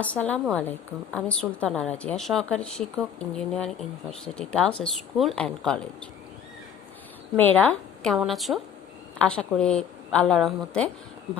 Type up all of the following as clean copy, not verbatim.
আসসালামু আলাইকুম। আমি সুলতানা রাজিয়া, সহকারী শিক্ষক, engineering university girls school and college. মেয়েরা কেমন আছো? আশা করি আল্লাহর রহমতে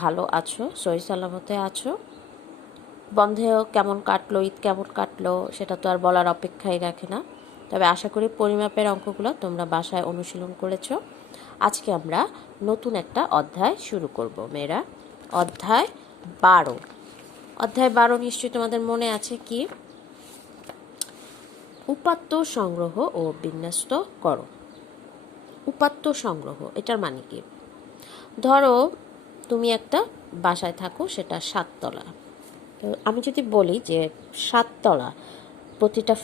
ভালো আছো, সহি সালামতে আছো। বন্ধেও কেমন কাটলো, ঈদ কেমন কাটলো সেটা তো আর বলার অপেক্ষাই রাখে না। তবে আশা করি পরিমাপের অঙ্কগুলো তোমরা বাসায় অনুশীলন করেছো। আজকে আমরা নতুন একটা অধ্যায় শুরু করব মেয়েরা। অধ্যায় 12। অধ্যায় 12 নিশ্চয়ই তোমাদের মনে আছে কি? উপাত্ত সংগ্রহ ও বিন্যস্ত করো। উপাত্ত সংগ্রহ এটার মানে কি? ধরো তুমি একটা বাসায় থাকো, সেটা 7 তলা। তো আমি যদি বলি যে 7 তলা, প্রতিটা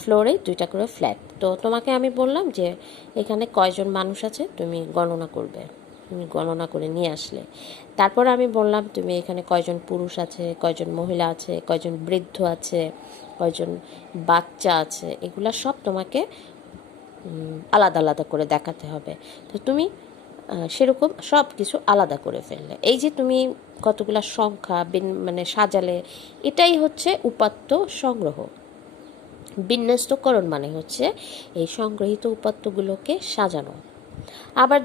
ফ্লোরে 2টা করে ফ্ল্যাট, তো তোমাকে আমি বললাম যে এখানে কয়জন মানুষ আছে তুমি গণনা করবে। তুমি গণনা করে নিয়ে আসলে তারপর আমি বললাম তুমি এখানে কয়জন পুরুষ আছে, কয়জন মহিলা আছে, কয়জন বৃদ্ধ আছে, কয়জন বাচ্চা আছে, এগুলা সব তোমাকে আলাদা আলাদা করে দেখাতে হবে। তো তুমি সেরকম সব কিছু আলাদা করে ফেললে, এই যে তুমি কতগুলা সংখ্যা মানে সাজালে, এটাই হচ্ছে উপাত্ত সংগ্রহ। বিন্যস্তকরণ মানে হচ্ছে এই সংগৃহীত উপাত্তগুলোকে সাজানো। আবার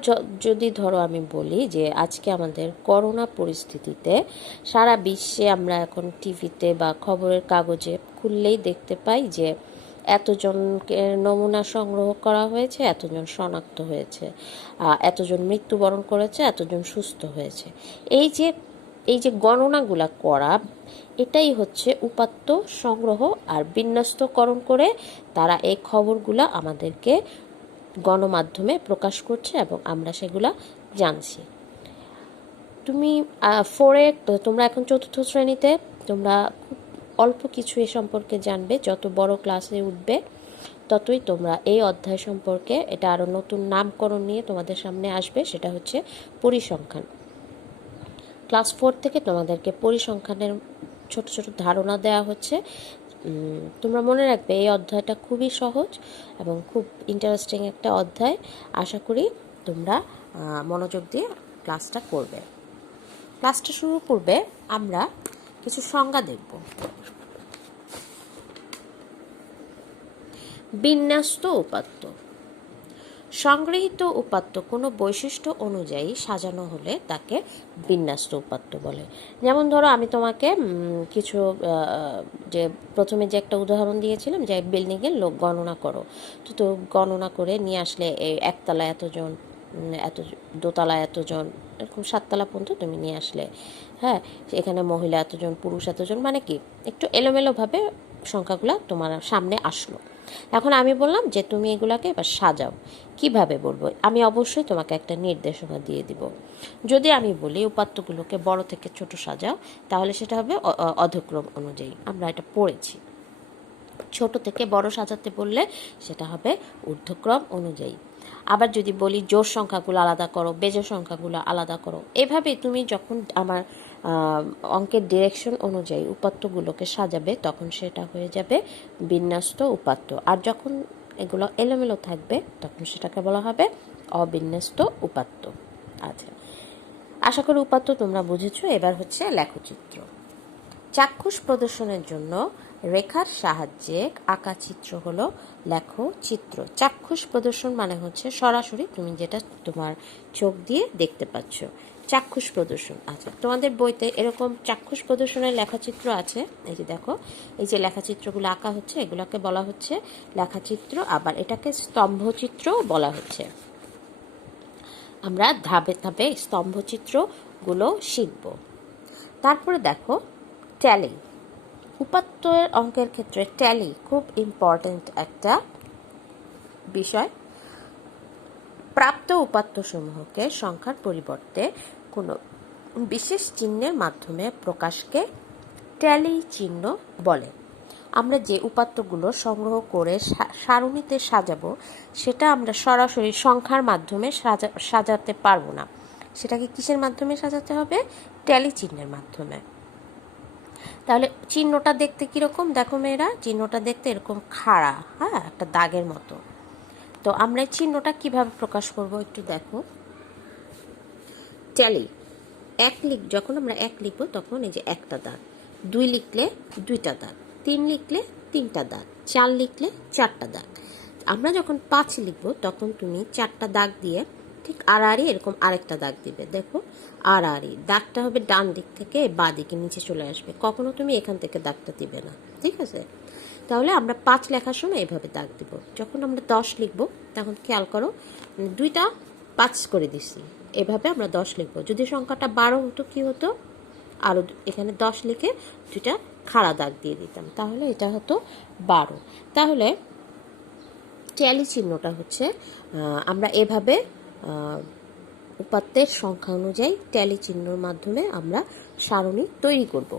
যদি ধরো আমি বলি যে আজকে আমাদের করোনা পরিস্থিতিতে সারা বিশ্বে আমরা এখন টিভিতে বা খবরের কাগজে খুললেই দেখতে পাই যে এতজনকে নমুনা সংগ্রহ করা হয়েছে, এতজন শনাক্ত হয়েছে, এতজন মৃত্যুবরণ করেছে, এতজন সুস্থ হয়েছে। এই যে গণনাগুলা করা, এটাই হচ্ছে উপাত্ত সংগ্রহ। আর বিন্যস্তকরণ করে তারা এই খবরগুলা আমাদেরকে গণমাধ্যমে প্রকাশ করছে এবং আমরা সেগুলা জানছি। তুমি তোমরা এখন 4র্থ শ্রেণীতে, তোমরা খুব অল্প কিছু এ সম্পর্কে জানবে। যত বড় ক্লাসে উঠবে ততই তোমরা এই অধ্যায় সম্পর্কে, এটা আরও নতুন নামকরণ নিয়ে তোমাদের সামনে আসবে, সেটা হচ্ছে পরিসংখ্যান। ক্লাস 4 থেকে তোমাদেরকে পরিসংখ্যানের ছোট ছোট ধারণা দেওয়া হচ্ছে। তোমরা মনে রাখবে এই অধ্যায়টা খুবই সহজ এবং খুব ইন্টারেস্টিং একটা অধ্যায়। আশা করি তোমরা মনোযোগ দিয়ে ক্লাসটা করবে। ক্লাসটা শুরু করবে, আমরা কিছু সংজ্ঞা দেখব। বিন্যস্ত উপাত্ত। সংগৃহীত উপাত্ত কোনো বৈশিষ্ট্য অনুযায়ী সাজানো হলে তাকে বিন্যস্ত উপাত্ত বলে। যেমন ধরো আমি তোমাকে কিছু যে প্রথমে যে একটা উদাহরণ দিয়েছিলাম যে বিল্ডিংয়ের লোক গণনা করো, তো গণনা করে নিয়ে আসলে এই একতলা এতজন, এত দোতলা এতজন, এরকম 7 তলা পর্যন্ত তুমি নিয়ে আসলে। হ্যাঁ, এখানে মহিলা এতজন, পুরুষ এতজন, মানে কি একটু এলোমেলোভাবে সংখ্যাগুলো তোমার সামনে আসলো। এখন আমি বললাম যে তুমি এগুলাকে এবার সাজাও। কিভাবে বলবো? আমি অবশ্যই তোমাকে একটা নির্দেশনা দিয়ে দিব। যদি আমি বলি উপাত্তগুলোকে বড় থেকে ছোট সাজাও, তাহলে সেটা হবে অধক্রম অনুযায়ী। আমরা এটা পড়েছি। ছোট থেকে বড় সাজাতে বললে সেটা হবে ঊর্ধ্বক্রম অনুযায়ী। আবার যদি বলি জোড় সংখ্যাগুলো আলাদা করো, বেজোড় সংখ্যাগুলো আলাদা করো, এভাবে তুমি যখন আমার অঙ্কের ডিরেকশন অনুযায়ী উপাত্তগুলোকে সাজাবে তখন সেটা হয়ে যাবে বিন্যস্ত উপাত্ত। আর যখন এগুলো এলোমেলো থাকবে তখন সেটাকে বলা হবে অবিন্যস্ত উপাত্ত। আচ্ছা, আশা করি উপাত্ত তোমরা বুঝেছো। এবার হচ্ছে লেখচিত্র। চাক্ষুষ প্রদর্শনের জন্য রেখার সাহায্যে আঁকা চিত্র হলো লেখচিত্র। চাক্ষুষ প্রদর্শন মানে হচ্ছে সরাসরি তুমি যেটা তোমার চোখ দিয়ে দেখতে পাচ্ছ, চাক্ষুষ প্রদর্শন। আচ্ছা, তোমাদের বইতে এরকম চাক্ষুষ প্রদর্শনের লেখচিত্র আছে। এই যে দেখো, এই যে লেখচিত্রগুলো আঁকা হচ্ছে, এগুলোকে বলা হচ্ছে লেখচিত্র। আবার এটাকে স্তম্ভচিত্র বলা হচ্ছে। আমরা ধাপে ধাপে স্তম্ভচিত্রগুলো শিখব। তারপরে দেখো ট্যালি। উপাত্তের অঙ্কের ক্ষেত্রে ট্যালি খুব ইম্পর্ট্যান্ট একটা বিষয়। প্রাপ্ত উপাত্তসমূহকে সংখ্যার পরিবর্তে কোনো বিশেষ চিহ্নের মাধ্যমে প্রকাশকে ট্যালি চিহ্ন বলে। আমরা যে উপাত্তগুলো সংগ্রহ করে সারণীতে সাজাবো, সেটা আমরা সরাসরি সংখ্যার মাধ্যমে সাজাতে পারবো না। সেটাকে কিসের মাধ্যমে সাজাতে হবে? ট্যালি চিহ্নের মাধ্যমে। তাহলে চিহ্নটা দেখতে কীরকম দেখো মেয়েরা? চিহ্নটা দেখতে এরকম খাড়া, হ্যাঁ, একটা দাগের মতো। তো আমরা এই চিহ্নটা কিভাবে প্রকাশ করব একটু দেখো। ট্যালি যখন আমরা 1 লিখবো তখন এই যে একটা দাগ, 2 লিখলে 2টা দাগ, 3 লিখলে 3টা দাগ, 4 লিখলে 4টা দাগ। আমরা যখন 5 লিখব তখন তুমি 4টা দাগ দিয়ে ঠিক আড়াআড়ি এরকম আরেকটা দাগ দিবে। দেখো আড়াআড়ি দাগটা হবে ডান দিক থেকে বাঁ দিকে নিচে চলে আসবে, কখনো তুমি এখান থেকে দাগটা দিবে না, ঠিক আছে? তাহলে আমরা 5 লেখার সময় এভাবে দাগ দিব। যখন আমরা 10 লিখব তখন খেয়াল করো 2টা 5 করে দিছি, এভাবে আমরা 10 লিখব। যদি সংখ্যাটা 12 হতো কি হতো, আরও এখানে 10 লিখে 2টা খাড়া দাগ দিয়ে দিতাম, তাহলে এটা হতো 12। তাহলে ট্যালি চিহ্নটা হচ্ছে আমরা এভাবে উপাত্তের সংখ্যা অনুযায়ী ট্যালি চিহ্নর মাধ্যমে আমরা সারণী তৈরি করব।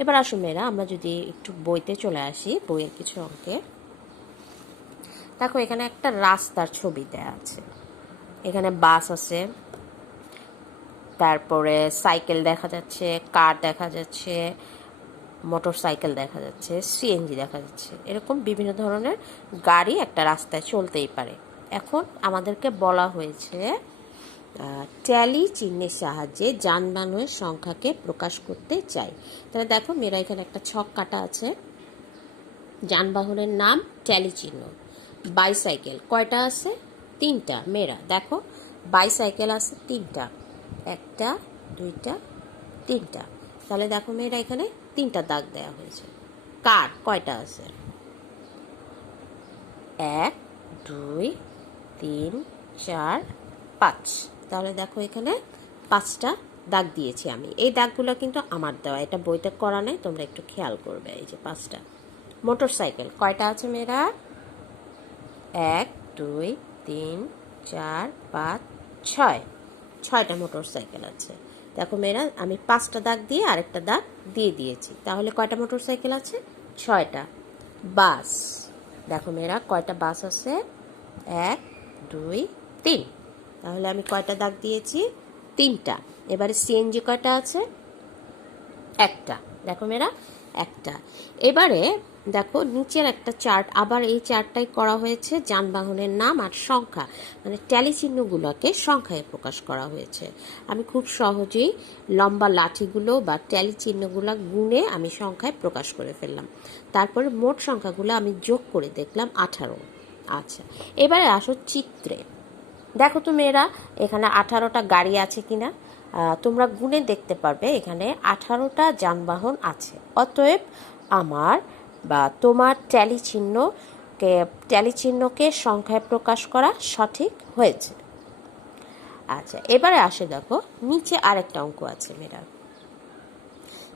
এবার আসো মেয়েরা, আমরা যদি একটু বইতে চলে আসি, বইয়ের কিছু অঙ্কে দেখো এখানে একটা রাস্তার ছবি দেয়া আছে, এখানে বাস আছে, তারপরে সাইকেল দেখা যাচ্ছে, কার দেখা যাচ্ছে, মোটর সাইকেল দেখা যাচ্ছে, সিএনজি দেখা যাচ্ছে, এরকম বিভিন্ন ধরনের গাড়ি একটা রাস্তায় চলতেই পারে। এখন আমাদেরকে বলা হয়েছে ট্যালি চিহ্নের সাহায্যে যানবাহনের সংখ্যাকে প্রকাশ করতে চাই। তাহলে দেখো মেয়েরা এখানে একটা ছক কাটা আছে, যানবাহনের নাম ট্যালি চিহ্ন। বাইসাইকেল কয়টা আছে? 3টা। মেয়েরা দেখো বাইসাইকেল আছে 3টা, 1টা 2টা 3টা। তাহলে দেখো মেয়েরা এখানে 3টা দাগ দেওয়া হয়েছে। কার কয়টা আছে? 1 2 3 4 5। তাহলে দেখো এখানে 5টা দাগ দিয়েছি আমি। এই দাগগুলো কিন্তু আমার দেওয়া, এটা বইতে করা নাই, তোমরা একটু খেয়াল করবে। এই যে 5টা। মোটর সাইকেল কয়টা আছে মেয়েরা? 1 2 3 4 5 6। 6টা মোটর সাইকেল আছে। দেখো মেয়েরা আমি 5টা দাগ দিয়ে আরেকটা দাগ দিয়ে দিয়েছি, তাহলে কয়টা মোটর সাইকেল আছে? 6টা। বাস দেখো মেয়েরা কয়টা বাস আছে? 1 2 3। তাহলে আমি কয়টা দাগ দিয়েছি? 3টা। এবারে সিএনজি কয়টা আছে? 1টা। দেখো মেয়েরা 1টা। এবারে দেখো নিচের একটা চার্ট, আবার এই চার্টটাই করা হয়েছে যানবাহনের নাম আর সংখ্যা, মানে ট্যালি চিহ্নগুলোকে সংখ্যায় প্রকাশ করা হয়েছে। আমি খুব সহজেই লম্বা লাঠিগুলো বা ট্যালি চিহ্নগুলো গুনে আমি সংখ্যায় প্রকাশ করে ফেললাম। তারপরে মোট সংখ্যাগুলো আমি যোগ করে দেখলাম 18। আচ্ছা, এবারে আসো চিত্রে। দেখো তো মেয়েরা এখানে 18টা গাড়ি আছে কিনা, তোমরা গুনে দেখতে পারবে এখানে 18টা যানবাহন আছে। অতএব আমার বা তোমার ট্যালি চিহ্নকে সংখ্যায় প্রকাশ করা সঠিক হয়েছে। আচ্ছা, এবারে আসে দেখো নিচে আরেকটা অঙ্ক আছে মেয়েরা।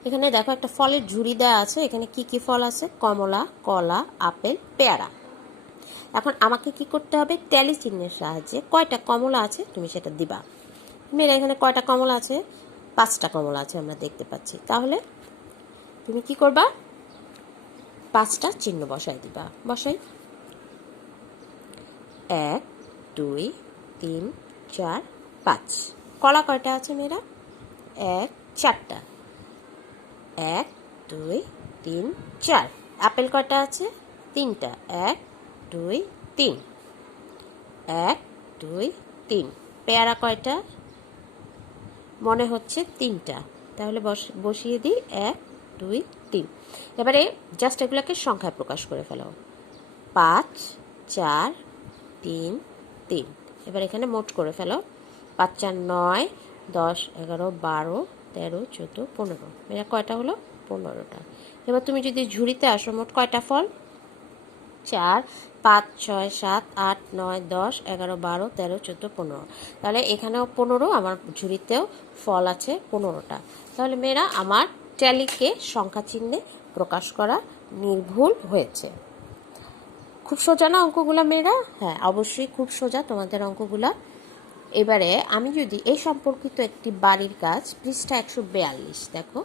এখানে দেখো একটা ফলের ঝুড়ি দেওয়া আছে, এখানে কি কি ফল আছে? কমলা, কলা, আপেল, পেয়ারা। এখন আমাকে কি করতে হবে? ট্যালি চিহ্নের সাহায্যে কয়টা কমলা আছে তুমি সেটা দিবা। মেয়েরা এখানে কয়টা কমলা আছে? 5টা কমলা আছে আমরা দেখতে পাচ্ছি। তাহলে তুমি কি করবা? 5টা চিহ্ন বসাই দিবা। বসাই। 1 2 3 4 5। কলা কয়টা আছে মেয়েরা? 1 4টা। 1 2 3 4। আপেল কয়টা আছে? 3টা। 1 2 3। 1 2 3। পেয়ারা কয়টা? মনে হচ্ছে 3টা। তাহলে বসিয়ে দিই 1 2 3। এবারে জাস্ট এগুলোকে সংখ্যায় প্রকাশ করে ফেলো। 5 4 3 3। এবার এখানে মোট করে ফেলো। 5 4 9 10 11 12 13 14 15। এরা কয়টা হলো? 15টা। এবার তুমি যদি ঝুড়িতে আসো, মোট কয়টা ফল? 4 5 6 7 8 9 10 11 12 13 14 15। তাহলে এখানেও 15, আমার ঝুড়িতেও ফল আছে 15টা। তাহলে মেয়েরা আমার ট্যালিকে সংখ্যা চিহ্নে প্রকাশ করা নির্ভুল হয়েছে। খুব সোজা না অঙ্কগুলো মেয়েরা? হ্যাঁ, অবশ্যই খুব সোজা তোমাদের অঙ্কগুলা। এবারে আমি যদি এই সম্পর্কিত একটি বাড়ির কাজ, পৃষ্ঠা 142, দেখো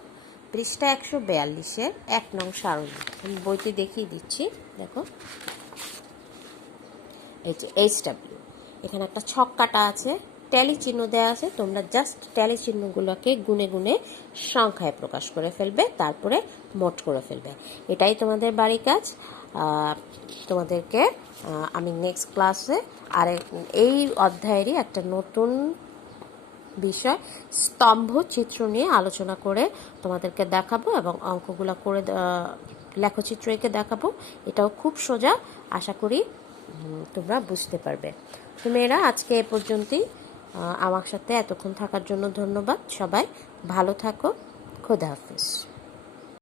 পৃষ্ঠা 142-এর 1 নং সারণী আমি বইতে দেখিয়ে দিচ্ছি। দেখো এই যে HW, এখানে একটা ছক কাটা আছে, ট্যালি চিহ্ন দেওয়া আছে। তোমরা জাস্ট ট্যালি চিহ্নগুলোকে গুনে গুনে সংখ্যায় প্রকাশ করে ফেলবে, তারপরে মোট করে ফেলবে। এটাই তোমাদের বাড়ি কাজ। তোমাদেরকে আমি নেক্সট ক্লাসে আর এই অধ্যায়েরই একটা নতুন বিষয় স্তম্ভ চিত্র নিয়ে আলোচনা করে তোমাদেরকে দেখাবো এবং অঙ্কগুলো করে লেখচিত্র এঁকে দেখাবো। এটাও খুব সোজা, আশা করি তোমরা বুঝতে পারবে। তো মেয়েরা, আজকে এ পর্যন্তই। আমার সাথে এতক্ষণ থাকার জন্য ধন্যবাদ। সবাই ভালো থাকো। খোদা হাফিজ।